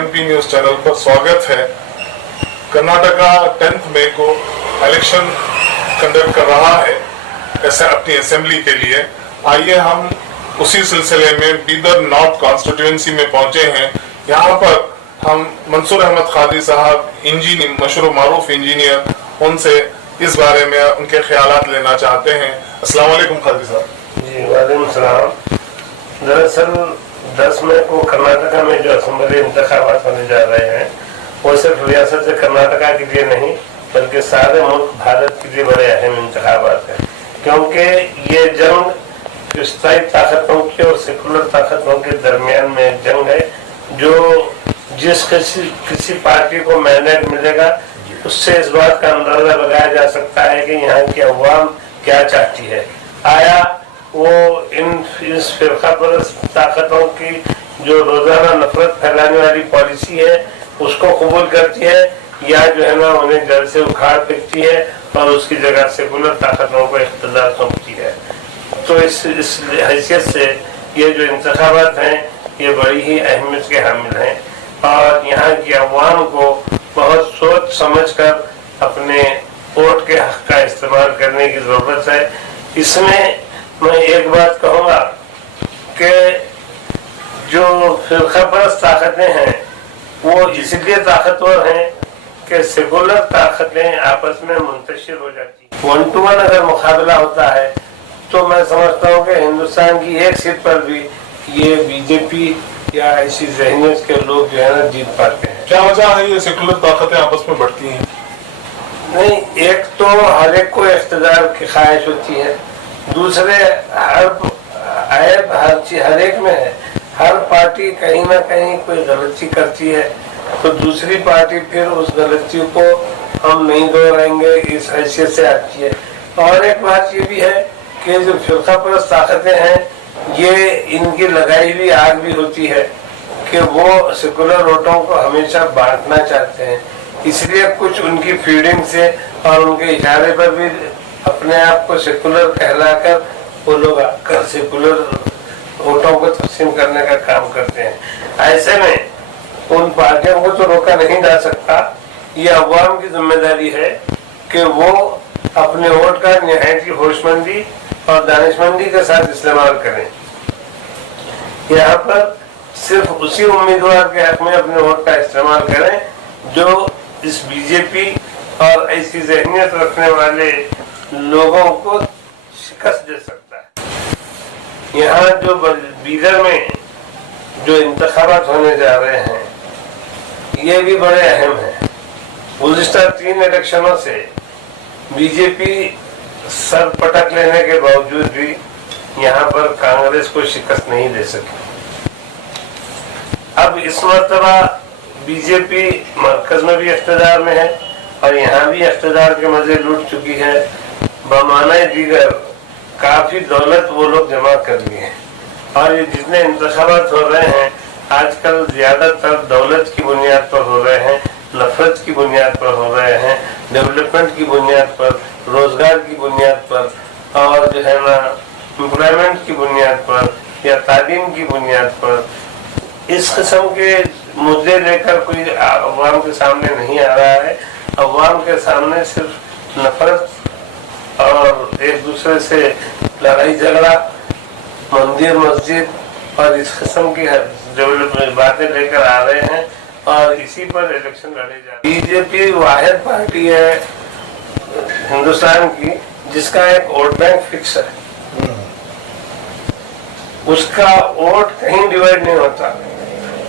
GMP news channel पर स्वागत है। कर्नाटका 10 मई को इलेक्शन कंडक्ट कर रहा है ऐसे अपनी असेंबली के लिए। आइए हम उसी सिलसिले में बीदर नॉर्थ कॉन्स्टिट्यूएंसी में पहुंचे हैं। यहाँ पर हम मंसूर अहमद खादी साहब इंजीनियर, मशहूर मारूफ इंजीनियर, उनसे इस बारे में उनके ख्यालात लेना चाहते हैं। अस्सलाम वालेकुम खादी साहब। जी वालेकुम सलाम। दरअसल 10 मई को कर्नाटका में जो असेंबली इंतखाबात होने जा रहे हैं वो सिर्फ रियासत से कर्नाटका के लिए नहीं बल्कि सारे मुल्क भारत के लिए बड़े अहम इंतखाबात हैं, क्योंकि ये जंग स्थायी ताकतों की और सेकुलर ताकतों के दरमियान में एक जंग है जो किसी पार्टी को मैंडेट मिलेगा उससे इस बात का अंदाजा लगाया जा सकता है कि यहाँ की अवाम क्या चाहती है। आया वो इस फिरका परस्त ताकतों की जो रोजाना नफरत फैलाने वाली पॉलिसी है उसको कबूल करती है या जो है ना उन्हें जड़ से उखाड़ फेंकती है और उसकी जगह सेकुलर ताकतों को इख्तियार सौंपती है। तो इस हैसियत से ये जो इंतखाबात हैं ये बड़ी ही अहमियत के हामिल हैं और यहाँ की अवाम को बहुत सोच समझकर अपने वोट के हक का इस्तेमाल करने की जरूरत है। इसमें मैं एक बात कहूँगा कि जो फिरका परस्त ताकतें हैं वो इसलिए ताकतवर हैं कि सेकुलर ताकतें आपस में मुंतशिर हो जाती हैं। 1 to 1 अगर मुकाबला होता है तो मैं समझता हूँ कि हिंदुस्तान की एक सीट पर भी ये बीजेपी या ऐसी ज़हनियत के लोग जो है ना जीत पाते हैं। क्या वजह है ये सेकुलर ताकतें आपस में बढ़ती हैं? नहीं, एक तो हर एक को इख्तियार की ख्वाहिश होती है, दूसरे हर एक में है। हर पार्टी कहीं ना कहीं कोई गलती करती है तो दूसरी पार्टी फिर उस गलती को हम नहीं दोहराएंगे इस हैसियत से आती है। और एक बात ये भी है कि जो फिरका परस्त ताकतें हैं ये इनकी लगाई हुई आग भी होती है कि वो सेकुलर वोटों को हमेशा बांटना चाहते हैं, इसलिए कुछ उनकी फीडिंग से और उनके इशारे पर भी अपने आप को सेकुलर कहलाकर वो लोग आकर सेकुलर वोटों को तकसीम करने का काम करते हैं। ऐसे में उन पार्टियों को तो रोका नहीं जा सकता, ये अवाम की जिम्मेदारी है कि वो अपने वोट का निहायत की होशमंदी और दानिशमंदी के साथ इस्तेमाल करें। यहाँ पर सिर्फ उसी उम्मीदवार के हक में अपने वोट का इस्तेमाल करें जो इस बीजेपी और ऐसी ज़हनियत रखने वाले लोगों को शिकस्त दे सकता है। यहाँ जो बीदर में जो इंतखाबात होने जा रहे हैं ये भी बड़े अहम हैं। गुज़िश्ता 3 इलेक्शनों से बीजेपी सर पटक लेने के बावजूद भी यहाँ पर कांग्रेस को शिकस्त नहीं दे सकी। अब इस मर्तबा बीजेपी मरकज में भी इख्तियार में है और यहाँ भी इख्तियार के मजे लूट चुकी है। बमाने दीगर काफी दौलत वो लोग जमा कर लिए हैं और ये जितने इंतखाबात हो रहे हैं आजकल ज्यादातर दौलत की बुनियाद पर हो रहे हैं, नफरत की बुनियाद पर हो रहे हैं, डेवलपमेंट की बुनियाद पर, रोजगार की बुनियाद पर और जो है ना एम्प्लॉयमेंट की बुनियाद पर या तालीम की बुनियाद पर। इस किस्म के मुद्दे लेकर कोई अवाम के सामने नहीं आ रहा है। अवाम के सामने सिर्फ नफरत और एक दूसरे से लड़ाई झगड़ा, मंदिर मस्जिद और इस किस्म की डेवलपमेंट बातें लेकर आ रहे हैं और इसी पर इलेक्शन लड़े जा रहे हैं। बीजेपी वाहिद पार्टी है हिंदुस्तान की जिसका एक वोट बैंक फिक्स है, उसका वोट कहीं डिवाइड नहीं होता,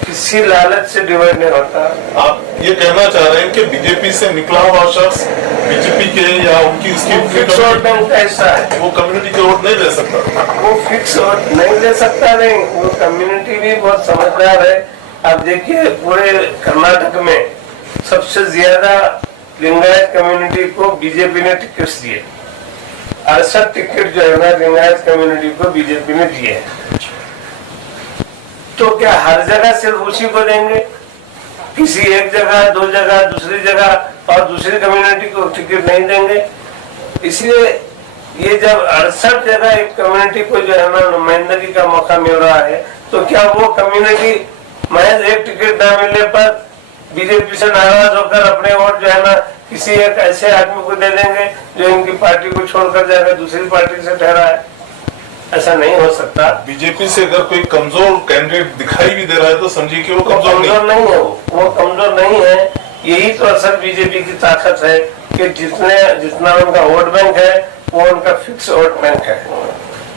किसी लालच से डिवाइड नहीं होता। आप ये कहना चाह रहे हैं कि बीजेपी से निकला हुआ शख्स बीजेपी के या उनकी फिक्स वोट बैंक का हिस्सा है, वो कम्युनिटी के वोट नहीं ले सकता, वो फिक्स वोट नहीं ले सकता। नहीं, वो कम्युनिटी भी बहुत समझदार है। अब देखिए पूरे कर्नाटक में सबसे ज्यादा लिंगायत कम्युनिटी को बीजेपी ने टिकट्स दिए। 68 टिकट जो है ना लिंगायत कम्युनिटी को बीजेपी ने दिए हैं। तो क्या हर जगह सिर्फ उसी को देंगे? किसी एक जगह, 2 जगह, दूसरी जगह और दूसरी कम्युनिटी को टिकट नहीं देंगे? इसलिए ये जब 68 जगह एक कम्युनिटी को जो है ना नुमाइंदगी का मौका मिल रहा है तो क्या वो कम्युनिटी महज एक टिकट न मिलने पर बीजेपी से नाराज होकर अपने वोट जो है ना किसी एक ऐसे आदमी को दे देंगे जो इनकी पार्टी को छोड़कर जाकर दूसरी पार्टी से ठहरा है। ऐसा नहीं हो सकता। बीजेपी से अगर कोई कमजोर कैंडिडेट दिखाई भी दे रहा है तो समझिए कि वो कमजोर नहीं है, वो कमजोर नहीं है। यही तो असल बीजेपी की ताकत है कि जितना उनका वोट बैंक है वो उनका फिक्स वोट बैंक है।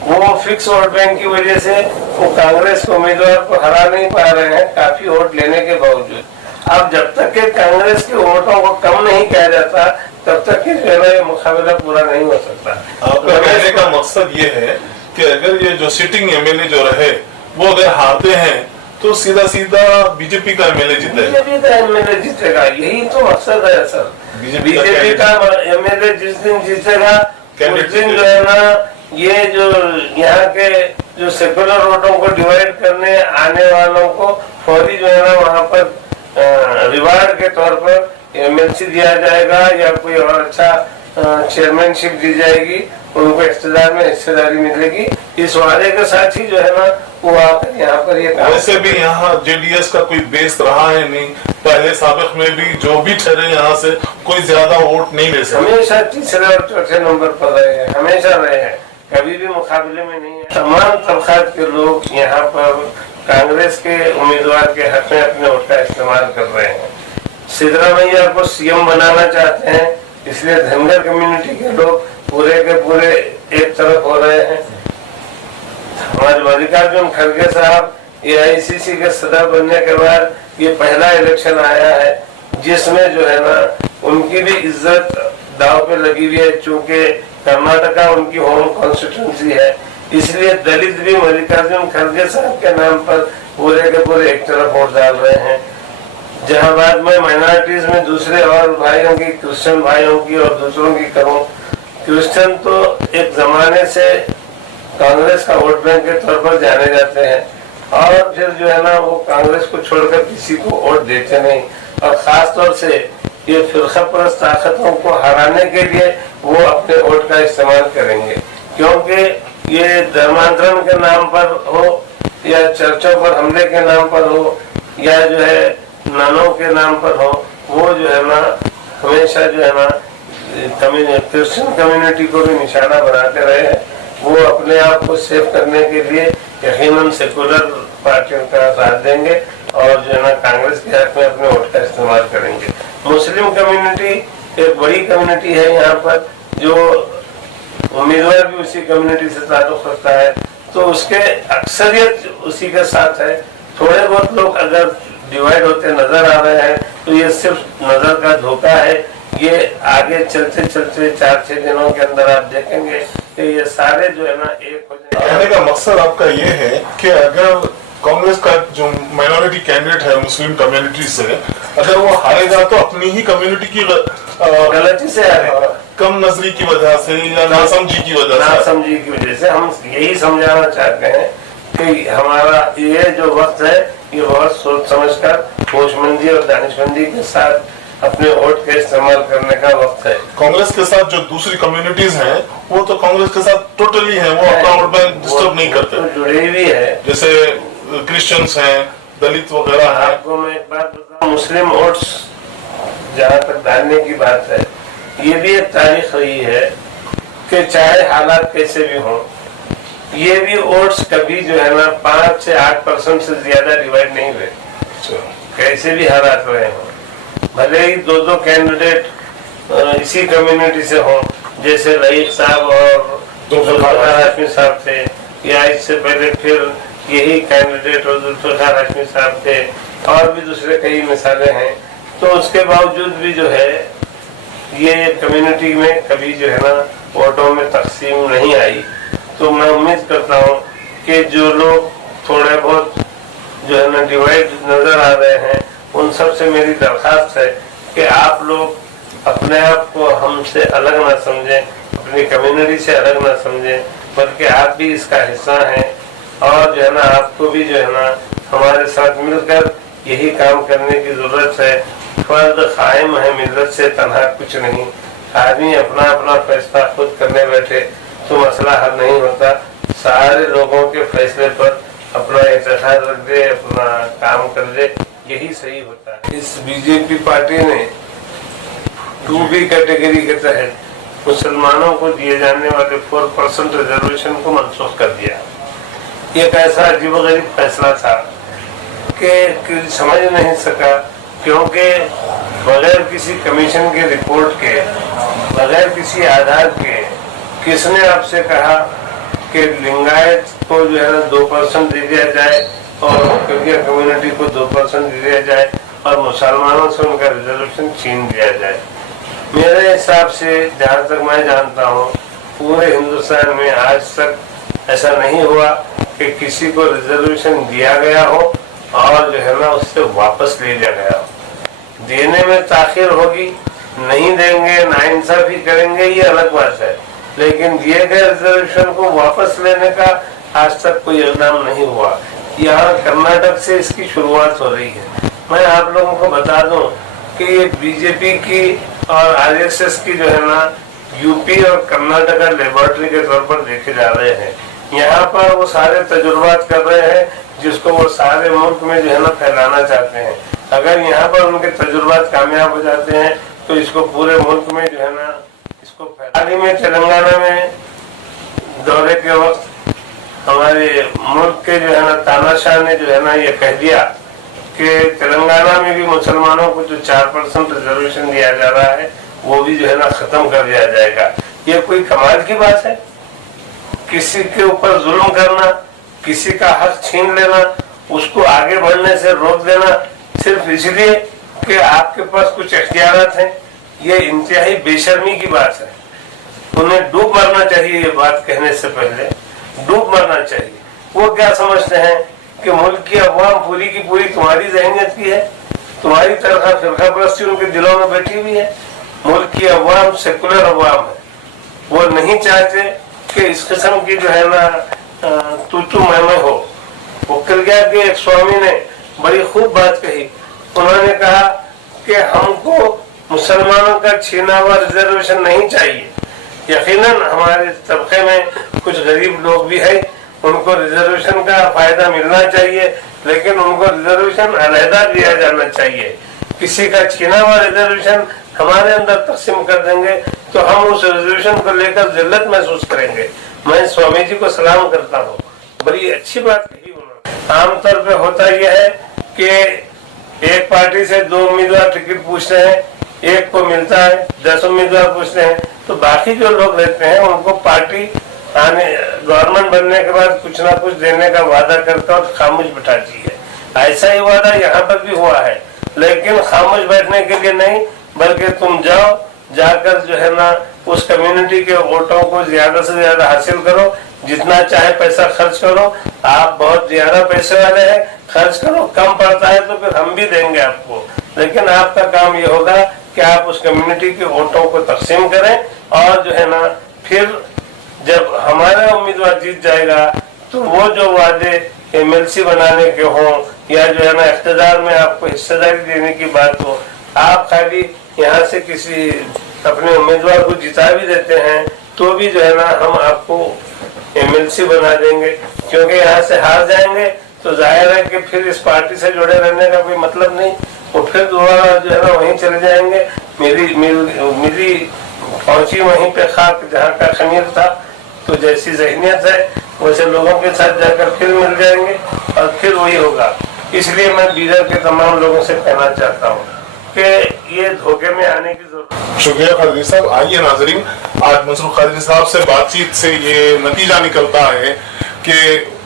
वो फिक्स वोट बैंक की वजह से वो कांग्रेस के उम्मीदवार को हरा नहीं पा रहे हैं काफी वोट लेने के बावजूद। अब जब तक के कांग्रेस के वोटों को कम नहीं किया जाता तब तक के जो है मुकाबला पूरा नहीं हो सकता। आपका कहने का मकसद ये है कि अगर ये जो सिटिंग एमएलए जो रहे वो अगर हारते हैं तो सीधा सीधा बीजेपी का एमएलए जीतेगा। बीजेपी का एमएलए जीतेगा, यही तो मकसद है सर। बीजेपी का एमएलए जिस दिन जीतेगा उस दिन जो है ना ये जो यहाँ के जो सेकुलर वोटों को डिवाइड करने आने वालों को फौरी जो है ना वहाँ पर रिवार्ड के तौर पर एमएलसी दिया जाएगा या कोई और अच्छा चेयरमैनशिप दी जाएगी, उनको इख्तियार में हिस्सेदारी मिलेगी। इस वादे के साथ ही जो है ना वो आकर यहाँ पर ये वैसे भी यहाँ जेडीएस का कोई बेस रहा है नहीं, पहले साबिक में भी जो भी ठहरे यहाँ से कोई ज्यादा वोट नहीं ले सकते। हमेशा तीसरे और चौथे नंबर पर रहे हैं, हमेशा रहे हैं, कभी भी मुकाबले में नहीं है। तमाम तबकात के लोग यहाँ पर कांग्रेस के उम्मीदवार के हक में अपने वोट का इस्तेमाल कर रहे हैं। सिद्धरामैया को सीएम बनाना चाहते हैं, इसलिए धनगर कम्युनिटी के लोग पूरे के पूरे एक तरफ हो रहे हैं। हमारे मल्लिकार्जुन खड़गे साहब एआईसीसी के सदर बनने के बाद ये पहला इलेक्शन आया है जिसमें जो है ना उनकी भी इज्जत दाव पे लगी हुई है। चूंकि कर्नाटका उनकी होम कॉन्स्टिट्यूंसी है, इसलिए दलित भी मल्लिकार्जुन खड़गे साहब के नाम पर पूरे के पूरे एक तरफ वोट डाल रहे हैं। जहां बात मैं माइनॉरिटीज में दूसरे और भाइयों की, क्रिश्चियन भाइयों की और दूसरों की करूं, क्रिश्चियन तो एक जमाने से कांग्रेस का वोट बैंक के तौर पर जाने जाते हैं और फिर जो है ना वो कांग्रेस को छोड़कर किसी को वोट देते नहीं। और खास तौर से ये फिरका परस्त ताकतों को हराने के लिए वो अपने वोट का इस्तेमाल करेंगे, क्योंकि ये धर्मांतरण के नाम पर हो या चर्चों पर हमले के नाम पर हो या जो है नानों के नाम पर हो, वो जो है ना हमेशा जो है ना क्रिश्चियन कम्युनिटी को भी निशाना बनाते रहे हैं। वो अपने आप को सेव करने के लिए यकीनन सेकुलर पार्टियों का साथ देंगे और जो है ना कांग्रेस के हक में अपने वोट का इस्तेमाल करेंगे। मुस्लिम कम्युनिटी एक बड़ी कम्युनिटी है यहाँ पर, जो उम्मीदवार भी उसी कम्युनिटी से ताल्लुक रखता है, तो उसके अक्सरियत उसी के साथ है। थोड़े बहुत लोग अगर डिवाइड होते नजर आ रहे हैं तो ये सिर्फ नजर का धोखा है। ये आगे चलते चलते 4-6 दिनों के अंदर आप देखेंगे कि ये सारे जो है ना एक हो जाएंगे। कहने का मकसद आपका ये है कि अगर कांग्रेस का जो माइनॉरिटी कैंडिडेट है मुस्लिम कम्युनिटी से, अगर वो हारेगा तो अपनी ही कम्युनिटी की गलती से हारेगा, कम नजरी की वजह से या नासमझी की वजह से हम यही समझाना चाहते हैं कि हमारा ये जो वक्त है ये बहुत सोच समझकर होशमंदी और दानिशमंदी के साथ अपने वोट का इस्तेमाल करने का वक्त है। कांग्रेस के साथ जो दूसरी कम्युनिटीज हैं वो तो कांग्रेस के साथ टोटली हैं, वो अपना वोट बैंक डिस्टर्ब नहीं करते, तो जुड़े हुए है। जैसे क्रिश्चियंस हैं, दलित वगैरह हैं। आपको मैं एक बात बताऊं, मुस्लिम वोट्स जहाँ तक डालने की बात है, ये भी एक तारीख रही है कि चाहे हालात कैसे भी हों, ये भी वोट्स कभी जो है ना 5 से 8% से ज्यादा डिवाइड नहीं हुए, कैसे भी हालात रहे हों। भले ही 2-2 कैंडिडेट इसी कम्युनिटी से हों, जैसे रईक साहब और जुल्फिकार हाशमी साहब थे, या इससे पहले फिर यही कैंडिडेट और जुल्फिकार हाशमी साहब थे, और भी दूसरे कई मिसालें हैं। तो उसके बावजूद भी जो है ये कम्युनिटी में कभी जो है ना वोटों में तकसीम नहीं आई। तो मैं उम्मीद करता हूँ कि जो लोग थोड़े बहुत जो है ना डिवाइड नजर आ रहे हैं, उन सब से मेरी दरखास्त है कि आप लोग अपने आप को हमसे अलग ना समझें, अपनी कम्युनिटी से अलग ना समझें, बल्कि आप भी इसका हिस्सा हैं और जो है ना आपको भी जो है ना हमारे साथ मिलकर यही काम करने की जरूरत है। फर्द कायम है मिल्लत से तन्हा कुछ नहीं, आदमी अपना अपना फैसला खुद करने बैठे तो मसला हल नहीं होता। सारे लोगों के फैसले पर अपना इत्तेहाद रख दे, अपना काम कर दे, यही सही होता है। इस बीजेपी पार्टी ने 2B कैटेगरी के तहत मुसलमानों को दिए जाने वाले 4% रिजर्वेशन को मनसूख कर दिया। ये एक ऐसा अजीबोगरीब फैसला था कि समझ नहीं सका, क्योंकि बगैर किसी कमीशन के रिपोर्ट के, बगैर किसी आधार के, किसने आपसे कहा कि लिंगायत को जो है 2% दे दिया जाए और मुकलिया कम्युनिटी को 2% दे दिया जाए और मुसलमानों से उनका रिजर्वेशन छीन दिया जाए। मेरे हिसाब से जहाँ तक मैं जानता हूँ, पूरे हिंदुस्तान में आज तक ऐसा नहीं हुआ कि किसी को रिजर्वेशन दिया गया हो और जो है ना उससे वापस ले लिया गया हो। देने में ताखिर होगी, नहीं देंगे, नाइंसाफी करेंगे, ये अलग बात है, लेकिन दिए गए रिजर्वेशन को वापस लेने का आज तक कोई इक़दाम नहीं हुआ। यहाँ कर्नाटक से इसकी शुरुआत हो रही है। मैं आप लोगों को बता दूं कि ये बीजेपी की और आरएसएस की जो है ना यूपी और कर्नाटका लेबोरेटरी के तौर पर देखे जा रहे हैं। यहाँ पर वो सारे तजुर्बात कर रहे हैं जिसको वो सारे मुल्क में जो है ना फैलाना चाहते हैं। अगर यहाँ पर उनके तजुर्बात कामयाब हो जाते हैं तो इसको पूरे मुल्क में जो है ना इसको हाल ही में तेलंगाना में दौरे के वक्त हमारे मुल्क के जो है ना तानाशाह ने जो है ना ये कह दिया कि तेलंगाना में भी मुसलमानों को जो 4% रिजर्वेशन दिया जा रहा है वो भी जो है ना खत्म कर दिया जाएगा। ये कोई कमाल की बात है? किसी के ऊपर जुल्म करना, किसी का हक छीन लेना, उसको आगे बढ़ने से रोक देना सिर्फ इसलिए कि आपके पास कुछ इख्तियारात हैं, ये इंतहाई बेशर्मी की बात है। उन्हें डूब मरना चाहिए, ये बात कहने से पहले डूब मरना चाहिए। वो क्या समझते हैं कि मुल्क की अवाम पूरी की पूरी तुम्हारी ज़हनियत की है, तुम्हारी तरह फिरका परस्ती उनके दिलों में बैठी हुई है। मुल्क की अवाम सेकुलर अवाम है, वो नहीं चाहते कि इस किस्म की जो है ना तू मैं हो। वो कल गया कि एक स्वामी ने बड़ी खूब बात कही, उन्होंने कहा कि हमको मुसलमानों का छीना हुआ रिजर्वेशन नहीं चाहिए। यकीनन हमारे तबके में कुछ गरीब लोग भी है, उनको रिजर्वेशन का फायदा मिलना चाहिए, लेकिन उनको रिजर्वेशन अलहदा दिया जाना चाहिए। किसी का छीना हुआ रिजर्वेशन हमारे अंदर तकसीम कर देंगे तो हम उस रिजर्वेशन को लेकर जिल्लत महसूस करेंगे। मैं स्वामी जी को सलाम करता हूँ, बड़ी अच्छी बात कही उन्होंने। आमतौर पे होता यह है कि एक पार्टी से 2 उम्मीदवार टिकट पूछते हैं, एक को मिलता है, 10 उम्मीदवार पूछते हैं, तो बाकी जो लोग रहते हैं उनको पार्टी आने गवर्नमेंट बनने के बाद कुछ ना कुछ देने का वादा करता और खामोश बिठाती है। ऐसा ही वादा यहाँ पर भी हुआ है, लेकिन खामोश बैठने के लिए नहीं, बल्कि तुम जाओ, जाकर जो है ना उस कम्युनिटी के वोटों को ज्यादा से ज्यादा हासिल करो, जितना चाहे पैसा खर्च करो। आप बहुत ज्यादा पैसे वाले हैं, खर्च करो, कम पड़ता है तो फिर हम भी देंगे आपको, लेकिन आपका काम ये होगा कि आप उस कम्युनिटी के वोटों को तकसीम करें और जो है ना फिर जब हमारा उम्मीदवार जीत जाएगा तो वो जो वादे एमएलसी बनाने के हों या जो है ना इख्तिदार में आपको हिस्सेदारी देने की बात हो, आप खाली यहाँ से किसी अपने उम्मीदवार को जिता भी देते हैं तो भी जो है ना हम आपको एमएलसी बना देंगे, क्योंकि यहाँ से हार जाएंगे तो जाहिर है कि फिर इस पार्टी से जुड़े रहने का कोई मतलब नहीं, वो फिर दोबारा जो है ना वहीं चले जाएंगे। मेरी पहुंची वहीं पे खाक जहाँ का खमीर था, तो जैसी ज़हनियत है वैसे लोगों के साथ जाकर फिर मिल जाएंगे और फिर वही होगा। इसलिए मैं बीदर के तमाम लोगों से कहना चाहता हूँ कि ये धोखे में आने की जरूरत। शुक्रिया कादरी साहब। आइए नाजरीन, आज मंसूर कादरी साहब से बातचीत से ये नतीजा निकलता है कि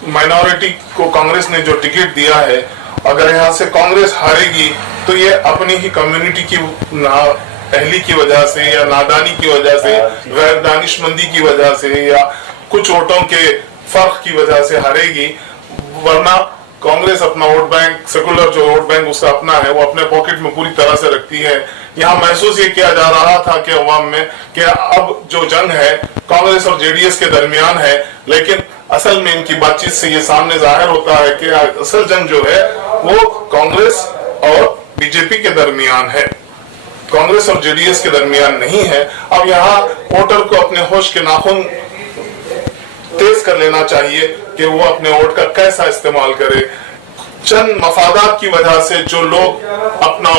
माइनॉरिटी को कांग्रेस ने जो टिकट दिया है, अगर यहाँ से कांग्रेस हारेगी तो ये अपनी ही कम्युनिटी की नाअहली की वजह से या नादानी की वजह से, गैर दानिशमंदी की वजह से या कुछ वोटों के फर्क की वजह से हारेगी, वरना कांग्रेस अपना वोट बैंक, सेकुलर जो वोट बैंक उसका अपना है, वो अपने पॉकेट में पूरी तरह से रखती है। यहाँ महसूस ये किया जा रहा था कि अवाम में कि अब जो जंग है कांग्रेस और जेडीएस के दरमियान है, लेकिन असल में इनकी बातचीत से ये सामने जाहिर होता है कि असल जंग जो है वो कांग्रेस और बीजेपी के दरमियान है, कांग्रेस और जेडीएस के दरमियान नहीं है। अब यहाँ वोटर को अपने होश के नाखून तेज कर लेना चाहिए कि वो अपने वोट का कैसा इस्तेमाल करे। चंद मफादात की वजह से जो लोग अपना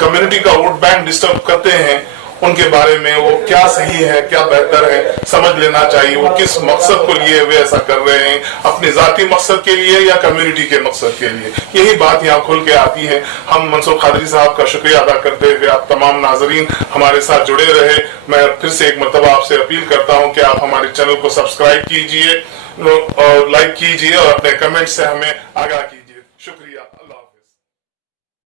कम्युनिटी का वोट बैंक डिस्टर्ब करते हैं, उनके बारे में वो क्या सही है क्या बेहतर है समझ लेना चाहिए। वो किस मकसद को लिए वे ऐसा कर रहे हैं, अपने जाती मकसद के लिए या कम्युनिटी के मकसद के लिए, यही बात यहाँ खुल के आती है। हम मंसूर कादरी साहब का शुक्रिया अदा करते हुए आप तमाम नाजरीन हमारे साथ जुड़े रहे। मैं फिर से एक मरतबा आपसे अपील करता हूँ कि आप हमारे चैनल को सब्सक्राइब कीजिए और लाइक कीजिए और अपने कमेंट से हमें आगाह कीजिए।